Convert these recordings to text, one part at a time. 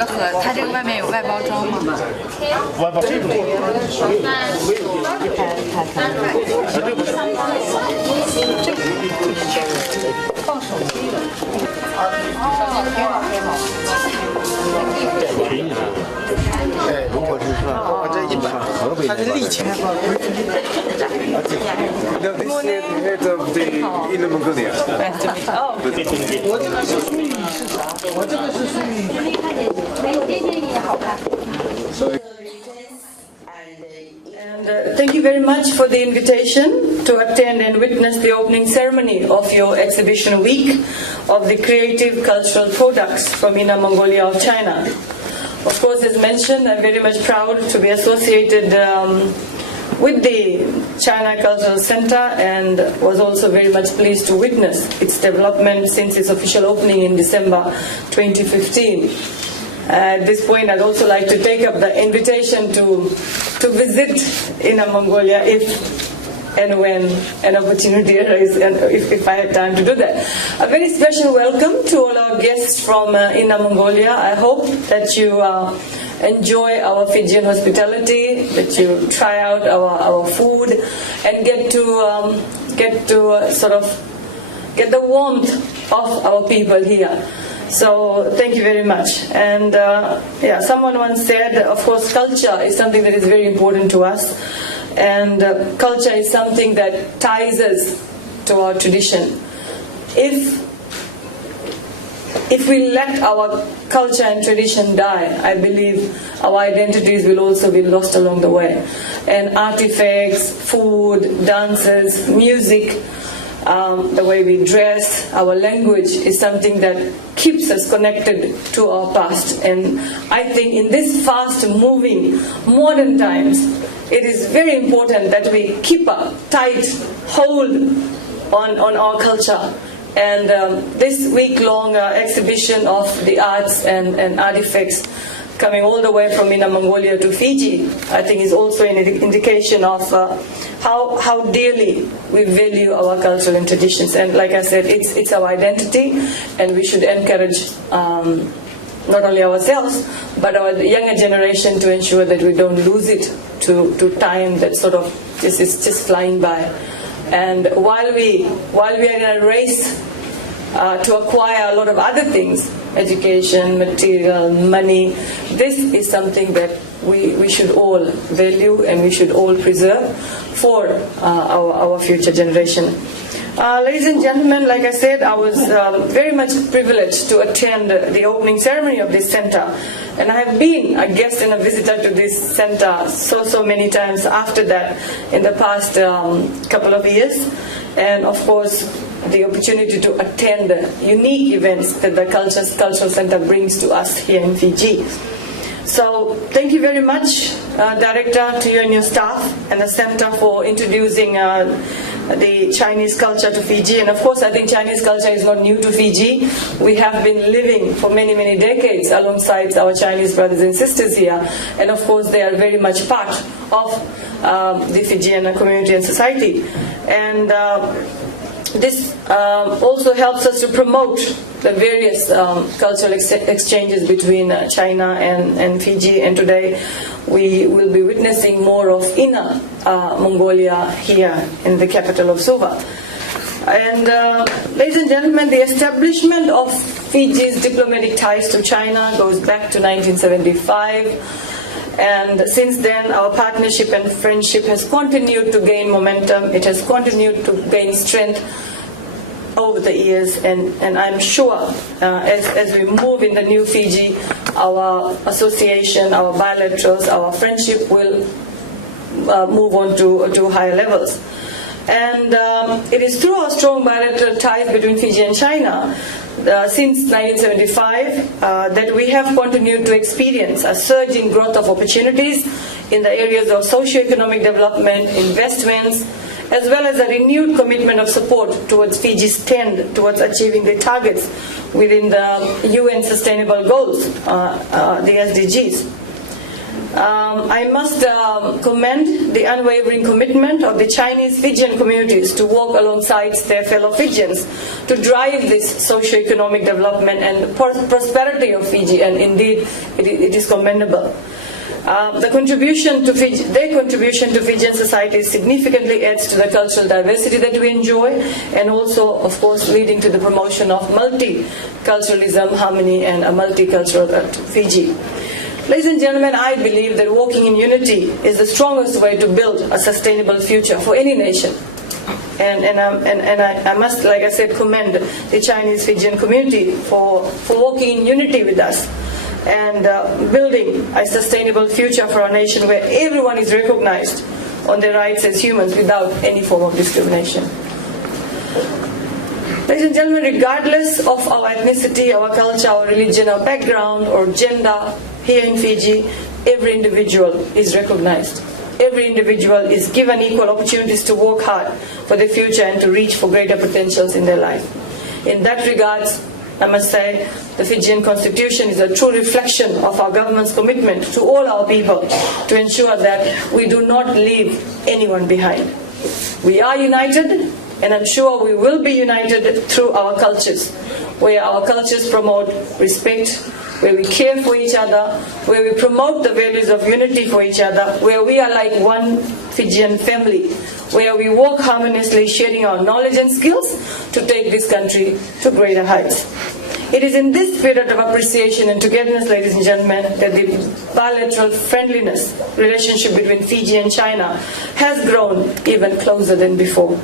个盒，它这个外面有外包装吗？外包这种。放手机的。哎，如果是说这100，它是利钱。我这个是苏米是啥？我这个是苏米。没有电电也好看。And thank you very much for the invitation to attend and witness the opening ceremony of your exhibition week of the creative cultural products from Inner Mongolia of China. Of course, as mentioned, I'm very much proud to be associated with the China Cultural Center and was also very much pleased to witness its development since its official opening in December 2015. At this point, I'd also like to take up the invitation to visit Inner Mongolia if and when an opportunity arises, and if I have time to do that. A very special welcome to all our guests from Inner Mongolia. I hope that you enjoy our Fijian hospitality, that you try out our food, and get to sort of get the warmth of our people here. So thank you very much. And someone once said, of course, culture is something that is very important to us, and culture is something that ties us to our tradition. If we let our culture and tradition die, I believe our identities will also be lost along the way. And artifacts, food, dances, music, the way we dress, our language is something that keeps us connected to our past. And I think in this fast-moving modern times, it is very important that we keep a tight hold on our culture. And this week-long exhibition of the arts and artifacts coming all the way from Inner Mongolia to Fiji, I think is also an indication of how dearly we value our cultural and traditions. And like I said, it's our identity, and we should encourage not only ourselves, but our younger generation to ensure that we don't lose it to time that sort of is just flying by. And while we are in a race to acquire a lot of other things, education, material, money, this is something that we should all value and we should all preserve for our future generation. Ladies and gentlemen, like I said, I was very much privileged to attend the opening ceremony of this center. And I have been a guest and a visitor to this center so many times after that in the past couple of years. And of course, the opportunity to attend unique events that the Cultural Center brings to us here in Fiji. So thank you very much, Director, to you and your staff and the Center for introducing the Chinese culture to Fiji. And of course, I think Chinese culture is not new to Fiji. We have been living for many decades alongside our Chinese brothers and sisters here. And of course, they are very much part of the Fijian community and society. And this also helps us to promote the various cultural exchanges between China and Fiji. And today we will be witnessing more of Inner Mongolia here in the capital of Suva. And ladies and gentlemen, the establishment of Fiji's diplomatic ties to China goes back to 1975. And since then, our partnership and friendship has continued to gain momentum. It has continued to gain strength over the years, and I'm sure as we move in the new Fiji, our association, our bilaterals, our friendship will move on to higher levels. And it is through our strong bilateral ties between Fiji and China since 1975 that we have continued to experience a surge in growth of opportunities in the areas of socio-economic development, investments, as well as a renewed commitment of support towards Fiji's tend towards achieving the targets within the UN Sustainable Goals, the SDGs. I must commend the unwavering commitment of the Chinese Fijian communities to work alongside their fellow Fijians to drive this socio-economic development and prosperity of Fiji, and indeed it is commendable. Their contribution to Fijian society significantly adds to the cultural diversity that we enjoy, and also, of course, leading to the promotion of multiculturalism, harmony, and a multicultural Fiji. Ladies and gentlemen, I believe that working in unity is the strongest way to build a sustainable future for any nation. And I must, like I said, commend the Chinese Fijian community for working in unity with us and building a sustainable future for our nation where everyone is recognized on their rights as humans without any form of discrimination. Ladies and gentlemen, regardless of our ethnicity, our culture, our religion, our background, or gender, here in Fiji, every individual is recognized. Every individual is given equal opportunities to work hard for the future and to reach for greater potentials in their life. In that regard, I must say, the Fijian Constitution is a true reflection of our government's commitment to all our people to ensure that we do not leave anyone behind. We are united, and I'm sure we will be united through our cultures, where our cultures promote respect, where we care for each other, where we promote the values of unity for each other, where we are like one Fijian family, where we work harmoniously, sharing our knowledge and skills to take this country to greater heights. It is in this spirit of appreciation and togetherness, ladies and gentlemen, that the bilateral friendliness relationship between Fiji and China has grown even closer than before.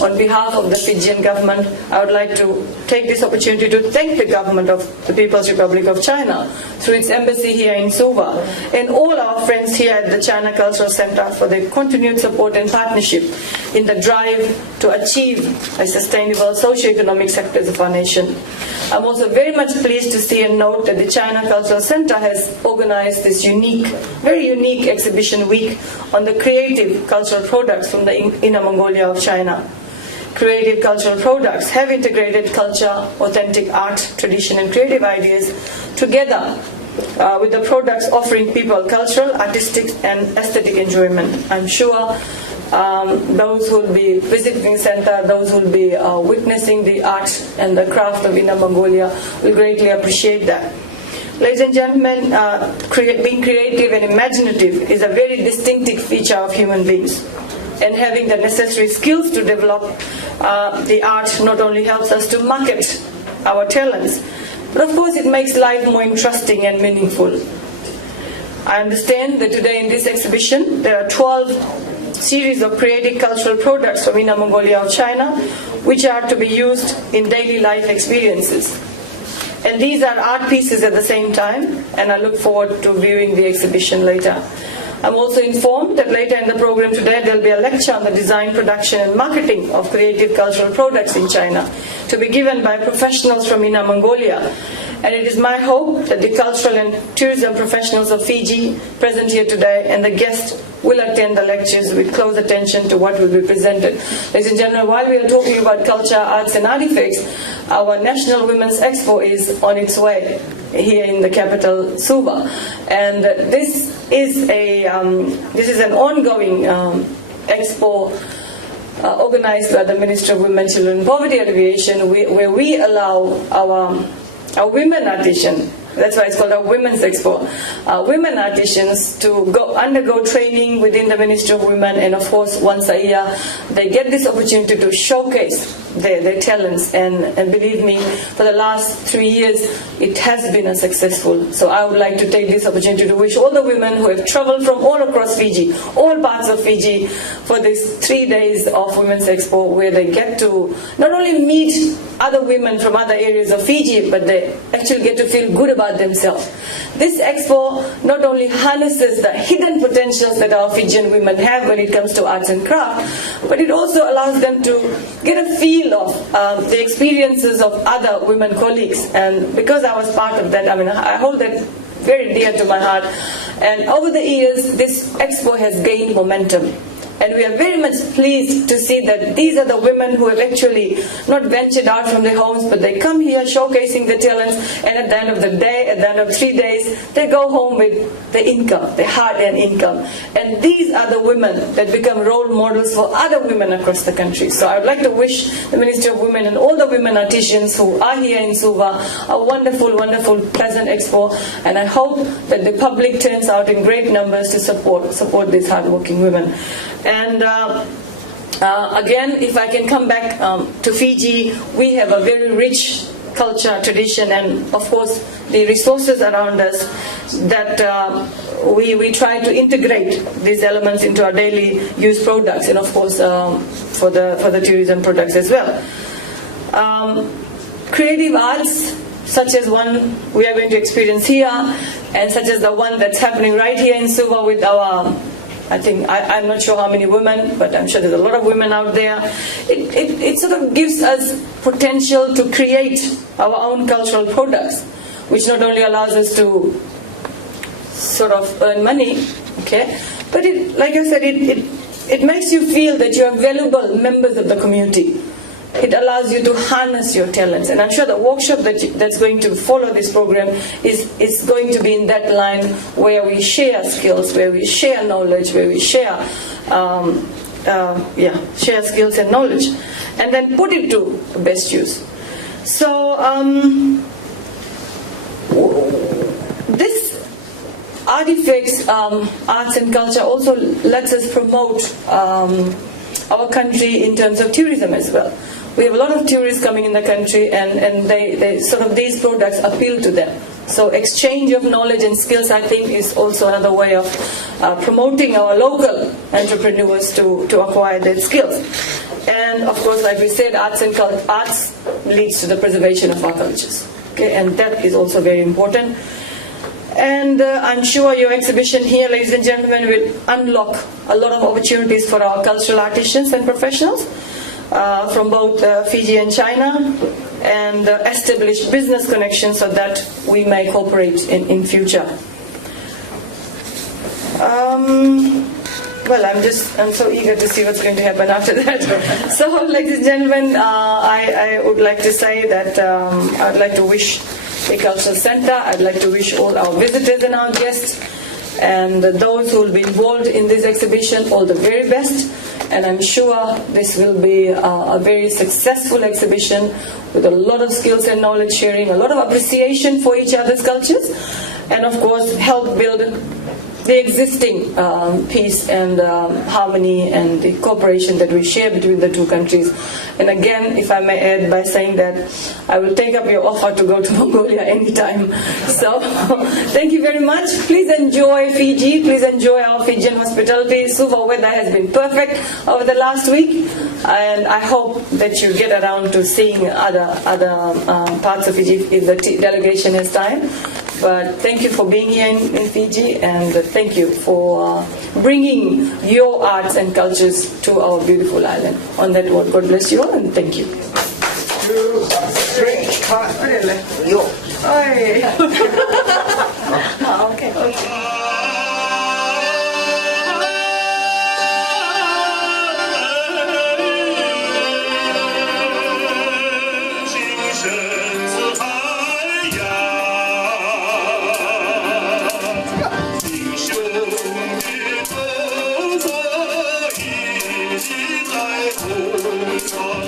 On behalf of the Fijian government, I would like to take this opportunity to thank the government of the People's Republic of China through its embassy here in Suva and all our friends here at the China Cultural Center for their continued support and partnership in the drive to achieve a sustainable socio-economic sectors of our nation. I'm also very much pleased to see and note that the China Cultural Center has organized this very unique exhibition week on the creative cultural products from the Inner Mongolia of China. Creative cultural products have integrated culture, authentic art, tradition, and creative ideas together with the products offering people cultural, artistic, and aesthetic enjoyment. I'm sure those who will be visiting the center, those who will be witnessing the art and the craft of Inner Mongolia will greatly appreciate that. Ladies and gentlemen, being creative and imaginative is a very distinctive feature of human beings. And having the necessary skills to develop the art not only helps us to market our talents, but of course it makes life more interesting and meaningful. I understand that today in this exhibition there are 12 series of creative cultural products from Inner Mongolia of China, which are to be used in daily life experiences. And these are art pieces at the same time, and I look forward to viewing the exhibition later. I'm also informed that later in the program today there will be a lecture on the design, production and marketing of creative cultural products in China to be given by professionals from Inner Mongolia. And it is my hope that the cultural and tourism professionals of Fiji present here today and the guests will attend the lectures with close attention to what will be presented. Ladies and gentlemen, while we are talking about culture, arts and artifacts, our National Women's Expo is on its way here in the capital, Suva. And this is an ongoing expo organized by the Ministry of Women, Children and Poverty Alleviation, where we allow our women artisans, that's why it's called a Women's Expo, women artisans to undergo training within the Ministry of Women, and of course once a year they get this opportunity to showcase their talents, and believe me, for the last 3 years it has been successful. So I would like to take this opportunity to wish all the women who have traveled from all across Fiji, all parts of Fiji, for these 3 days of Women's Expo, where they get to not only meet other women from other areas of Fiji, but they actually get to feel good about themselves. This expo not only harnesses the hidden potentials that our Fijian women have when it comes to arts and craft, but it also allows them to get a feel of the experiences of other women colleagues. And because I was part of that, I hold that very dear to my heart. And over the years, this expo has gained momentum. And we are very much pleased to see that these are the women who have actually not ventured out from their homes, but they come here showcasing their talents, and at the end of the day, at the end of 3 days, they go home with the income, the hard-earned income. And these are the women that become role models for other women across the country. So I would like to wish the Ministry of Women and all the women artisans who are here in Suva a wonderful, wonderful, pleasant expo, and I hope that the public turns out in great numbers to support these hardworking women. And again, if I can come back to Fiji, we have a very rich culture, tradition, and of course the resources around us that we try to integrate these elements into our daily use products, and of course for the tourism products as well. Creative arts, such as one we are going to experience here, and such as the one that's happening right here in Suva with our, I'm not sure how many women, but I'm sure there's a lot of women out there. It sort of gives us potential to create our own cultural products, which not only allows us to sort of earn money, okay, but like I said, it makes you feel that you are valuable members of the community. It allows you to harness your talents, and I'm sure the workshop that's going to follow this program is going to be in that line, where we share skills, where we share knowledge, where we share share skills and knowledge, and then put it to best use. So this artifacts, arts and culture also lets us promote our country in terms of tourism as well. We have a lot of tourists coming in the country, and they sort of, these products appeal to them. So exchange of knowledge and skills, I think, is also another way of promoting our local entrepreneurs to acquire their skills. And of course, like we said, arts leads to the preservation of our cultures. Okay, and that is also very important. And I'm sure your exhibition here, ladies and gentlemen, will unlock a lot of opportunities for our cultural artisans and professionals from both Fiji and China, and establish business connections so that we may cooperate in future. Well, I'm so eager to see what's going to happen after that. So, ladies and gentlemen, I would like to say that I'd like to wish the Cultural Center, I'd like to wish all our visitors and our guests and those who will be involved in this exhibition all the very best. And I'm sure this will be a very successful exhibition with a lot of skills and knowledge sharing, a lot of appreciation for each other's cultures, and of course help build the existing peace and harmony and the cooperation that we share between the two countries. And again, if I may add by saying that I will take up your offer to go to Mongolia anytime. So thank you very much. Please enjoy Fiji. Please enjoy our Fijian hospitality. Suva weather has been perfect over the last week, and I hope that you get around to seeing other parts of Fiji if the delegation has time. But thank you for being here in Fiji, and thank you for bringing your arts and cultures to our beautiful island. On that word, God bless you all, and thank you. 好 ，OK。在